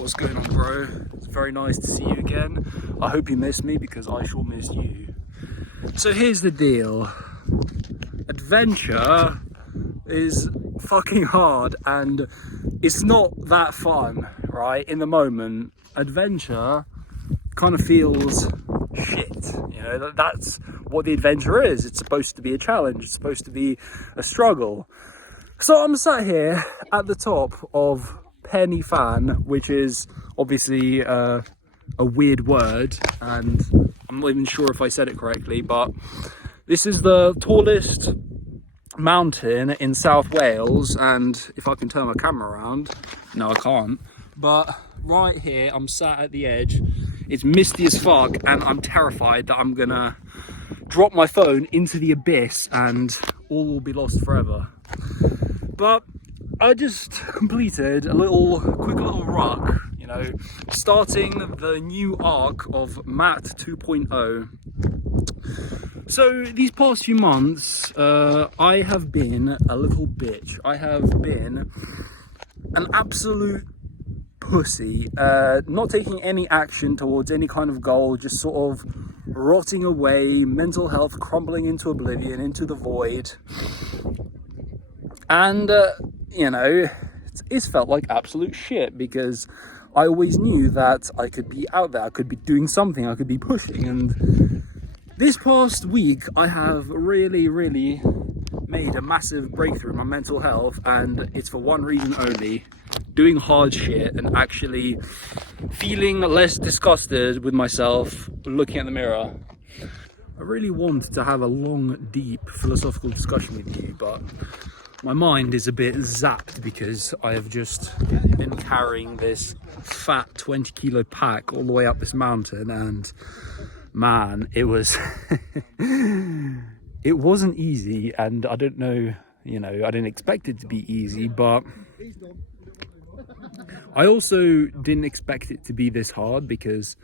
What's going on, bro? It's very nice to see you again. I hope you miss me because I sure miss you. So here's the deal. Adventure is fucking hard and it's not that fun, right? In the moment, adventure kind of feels shit. You know, that's what the adventure is. It's supposed to be a challenge. It's supposed to be a struggle. So I'm sat here at the top of Penny Fan, which is obviously a weird word, and I'm not even sure if I said it correctly, but this is the tallest mountain in South Wales, and if I can turn my camera around, no I can't, but right here I'm sat at the edge. It's misty as fuck and I'm terrified that I'm gonna drop my phone into the abyss and all will be lost forever. But I just completed a quick little ruck, you know, starting the new arc of Mat 2.0. So these past few months, I have been a little bitch. I have been an absolute pussy, not taking any action towards any kind of goal, just sort of rotting away, mental health crumbling into oblivion, into the void. And, you know, it's felt like absolute shit because I always knew that I could be out there, I could be doing something, I could be pushing. And this past week, I have really made a massive breakthrough in my mental health, and it's for one reason only: doing hard shit and actually feeling less disgusted with myself looking at the mirror. I really want to have a long, deep philosophical discussion with you, but my mind is a bit zapped because I have just been carrying this fat 20 kilo pack all the way up this mountain, and man, it was it wasn't easy. And I don't know, you know, I didn't expect it to be easy, but I also didn't expect it to be this hard because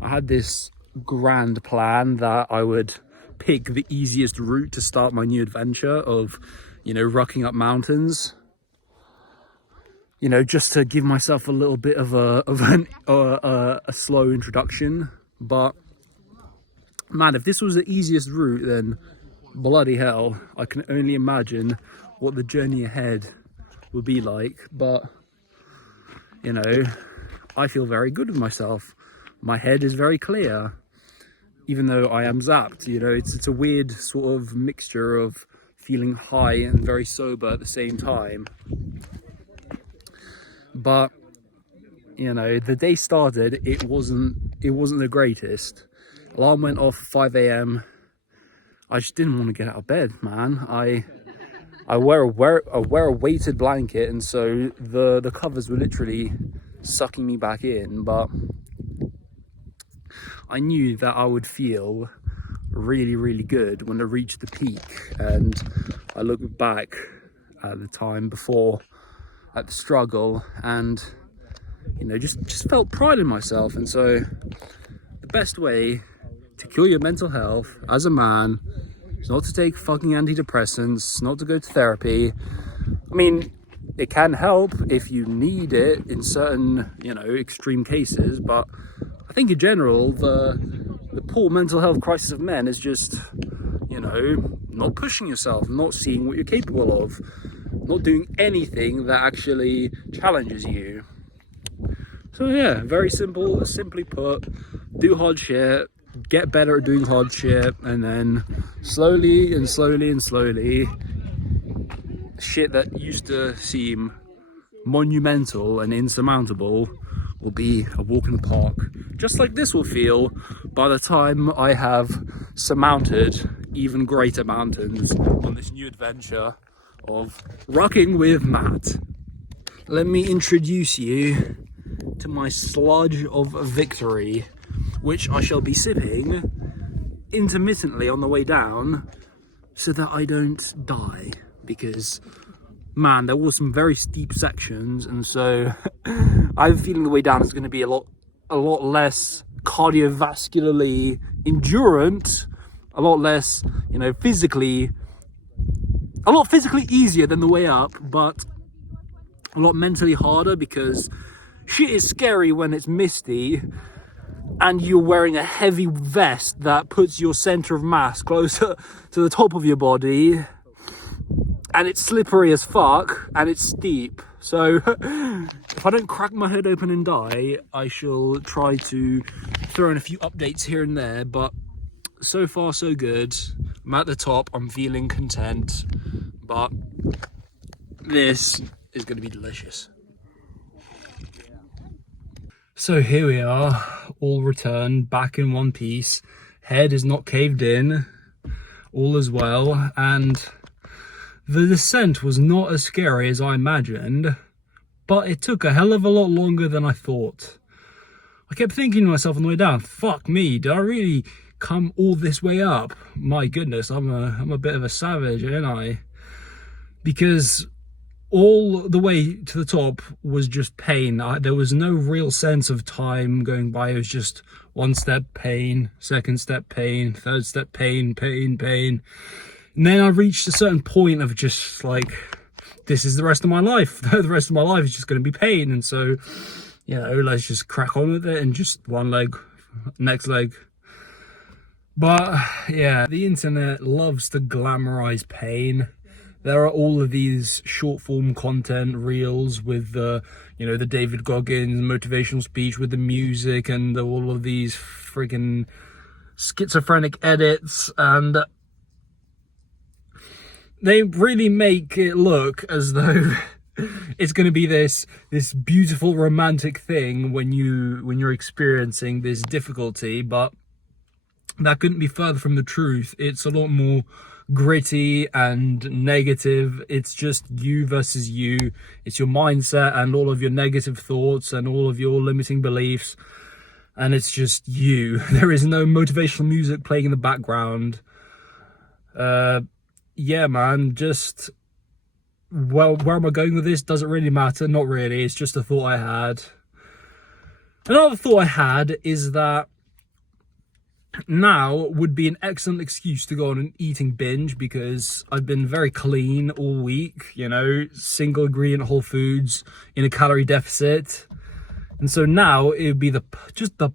I had this grand plan that I would pick the easiest route to start my new adventure of, you know, rucking up mountains, you know, just to give myself a little bit of a slow introduction. But man, if this was the easiest route, then bloody hell, I can only imagine what the journey ahead would be like. But, you know, I feel very good with myself. My head is very clear, even though I am zapped. You know, it's a weird sort of mixture of feeling high and very sober at the same time. But, you know, the day started, it wasn't the greatest. Alarm went off at 5 a.m. I just didn't want to get out of bed, man. I wear a weighted blanket, and so the covers were literally sucking me back in. But I knew that I would feel really good when I reached the peak, and I looked back at the time before, at the struggle, and, you know, just felt pride in myself. And so the best way to cure your mental health as a man is not to take fucking antidepressants, not to go to therapy. I mean, it can help if you need it in certain, you know, extreme cases, but I think in general the poor mental health crisis of men is just, you know, not pushing yourself, not seeing what you're capable of, not doing anything that actually challenges you. So yeah, very simple, simply put, do hard shit, get better at doing hard shit, and then slowly, shit that used to seem monumental and insurmountable will be a walk in the park, just like this will feel by the time I have surmounted even greater mountains on this new adventure of rucking with Matt. Let me introduce you to my sludge of victory, which I shall be sipping intermittently on the way down so that I don't die, because man, there was some very steep sections, and so I have a feeling the way down is going to be a lot less cardiovascularly endurant, a lot less, you know, physically easier than the way up, but a lot mentally harder, because shit is scary when it's misty and you're wearing a heavy vest that puts your center of mass closer to the top of your body, and it's slippery as fuck and it's steep. So if I don't crack my head open and die, I shall try to throw in a few updates here and there, but so far so good. I'm at the top, I'm feeling content, but this is going to be delicious. So here we are, all returned, back in one piece. Head is not caved in, all is well, and the descent was not as scary as I imagined, but it took a hell of a lot longer than I thought. I kept thinking to myself on the way down, fuck me, did I really come all this way up? My goodness, I'm a bit of a savage, ain't I? Because all the way to the top was just pain. There was no real sense of time going by. It was just one step pain, second step pain, third step pain, pain, pain. And then I reached a certain point of just like, this is the rest of my life. The rest of my life is just going to be pain. And so, you know, let's just crack on with it and just one leg, next leg. But yeah, the internet loves to glamorize pain. There are all of these short form content reels with the, you know, the David Goggins motivational speech with the music and all of these friggin' schizophrenic edits, and they really make it look as though it's going to be this beautiful romantic thing when you're experiencing this difficulty, but that couldn't be further from the truth. It's a lot more gritty and negative. It's just you versus you. It's your mindset and all of your negative thoughts and all of your limiting beliefs, and it's just you. There is no motivational music playing in the background. Yeah, man, just, well, where am I going with this? Does it really matter? Not really. It's just a thought I had. Another thought I had is that now would be an excellent excuse to go on an eating binge, because I've been very clean all week, you know, single ingredient whole foods in a calorie deficit. And so now it would be just the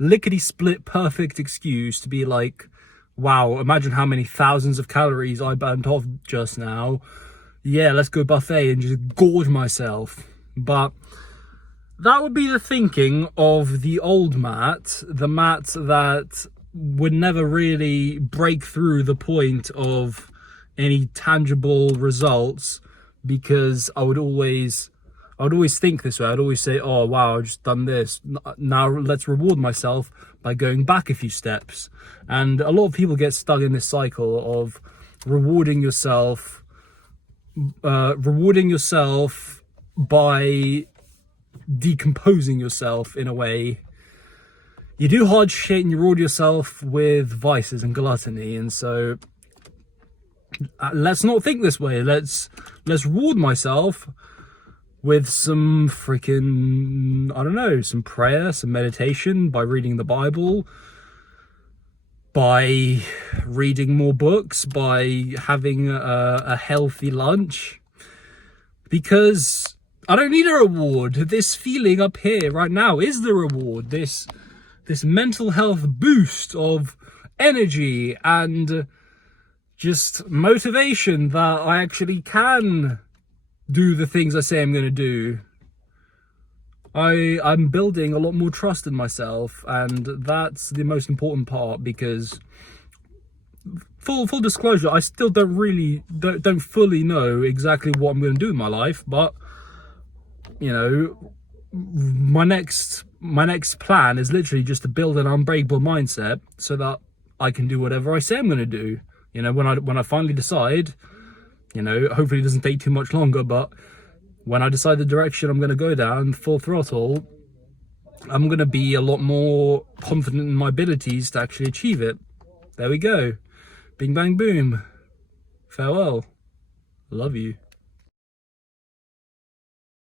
lickety split perfect excuse to be like, wow, imagine how many thousands of calories I burnt off just now. Yeah, let's go buffet and just gorge myself. But that would be the thinking of the old Matt, the Matt that would never really break through the point of any tangible results, because I would always think this way. I'd always say, oh wow, I've just done this, now let's reward myself by going back a few steps. And a lot of people get stuck in this cycle of rewarding yourself by decomposing yourself in a way. You do hard shit and you reward yourself with vices and gluttony, and so let's not think this way. Let's reward myself with some freaking, I don't know, some prayer, some meditation, by reading the Bible, by reading more books, by having a healthy lunch, because I don't need a reward. This feeling up here right now is the reward. This mental health boost of energy and just motivation that I actually can do the things I say I'm going to do. I'm building a lot more trust in myself, and that's the most important part, because full disclosure, I still don't fully know exactly what I'm going to do in my life, but you know, my next plan is literally just to build an unbreakable mindset so that I can do whatever I say I'm going to do. You know, when I finally decide, you know, hopefully it doesn't take too much longer, but when I decide the direction I'm going to go down full throttle, I'm going to be a lot more confident in my abilities to actually achieve it. There we go. Bing, bang, boom. Farewell. Love you.